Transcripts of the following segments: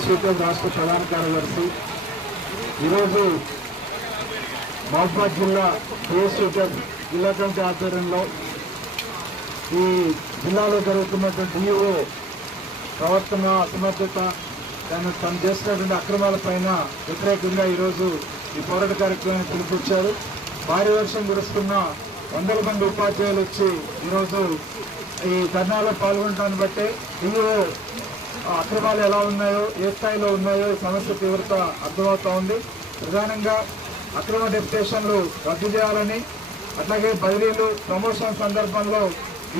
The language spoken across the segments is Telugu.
టీఎస్సీతో రాష్ట్ర ప్రధాన కార్యదర్శి. ఈరోజు మహబాద్ జిల్లా టీఎస్సీతో జిల్లా కమిటీ ఆధ్వర్యంలో ఈ జిల్లాలో జరుగుతున్నటువంటి డిఓ ప్రవర్తన అసమర్థత దాన్ని తను చేసినటువంటి అక్రమాలపైన వ్యతిరేకంగా ఈరోజు ఈ పోరాట కార్యక్రమాన్ని పిలుపుచ్చారు భారీ వర్షం కురుస్తున్న వందల మంది ఉపాధ్యాయులు వచ్చి ఈరోజు ఈ ధర్నాలో పాల్గొనడాన్ని బట్టి డిఓ అక్రమాలు ఎలా ఉన్నాయో ఏ స్థాయిలో ఉన్నాయో ఈ సమస్య తీవ్రత అర్థమవుతా ఉంది. ప్రధానంగా అక్రమ డెప్యుటేషన్లు రద్దు చేయాలని అట్లాగే బదిలీలు ప్రమోషన్ సందర్భంలో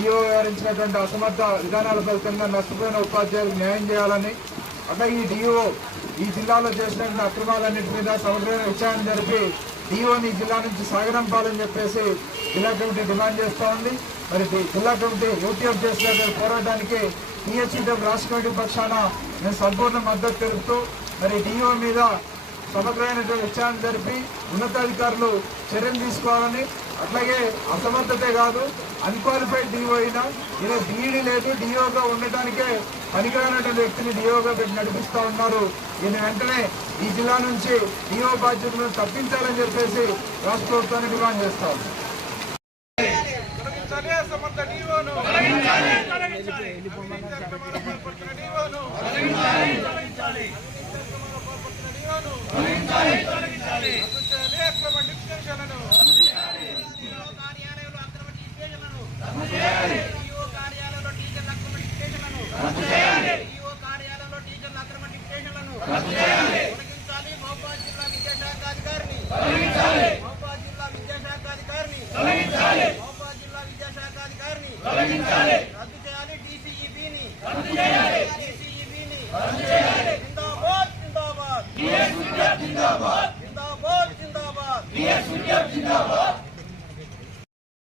ఈఓ వ్యవహరించినటువంటి అసమర్థ విధానాల ఫలితంగా నష్టపోయిన ఉపాధ్యాయులకు న్యాయం చేయాలని అట్లాగే ఈ డిఓ ఈ జిల్లాలో చేసినటువంటి అక్రమాలన్నింటి మీద సమగ్రమైన విచారణ జరిపి డిఓని జిల్లా నుంచి సాగరంపాలని చెప్పేసి జిల్లా కమిటీ డిమాండ్ చేస్తూ ఉంది. మరి ది- జిల్లా కమిటీ యూటీఎఫ్ చేసిన పోరాటానికి టీహెచ్ఈడబ్ల్యూ రాష్ట్ర కమిటీ పక్షాన మేము సంపూర్ణ మద్దతు తెలుపుతూ మరి డిఓ మీద సమగ్రమైనటువంటి విచారణ జరిపి ఉన్నతాధికారులు చర్యలు తీసుకోవాలని అట్లాగే అసమర్థతే కాదు అన్క్వాలిఫైడ్ డిఓ అయినా ఇలా బీఈడీ లేదు డిఓగా ఉండటానికే పనికిరానటువంటి వ్యక్తిని డిఓగా పెట్టి నడిపిస్తా ఉన్నారు. దీని వెంటనే ఈ జిల్లా నుంచి డిఓ బాధ్యతలను తప్పించాలని చెప్పేసి రాష్ట్ర ప్రభుత్వాన్ని డిమాండ్ చేస్తాం తొలగించాలి. సమర్థ నీవును తొలగించాలి. తొలగించాలి. రద్దు చేయాలి డిసిఈబిని రద్దు చేయాలి. డిసిఈబిని రద్దు చేయాలి. జిందాబాద్ జిందాబాద్. బిఎస్ విద్యా జిందాబాద్. జిందాబాద్ జిందాబాద్. బిఎస్ విద్యా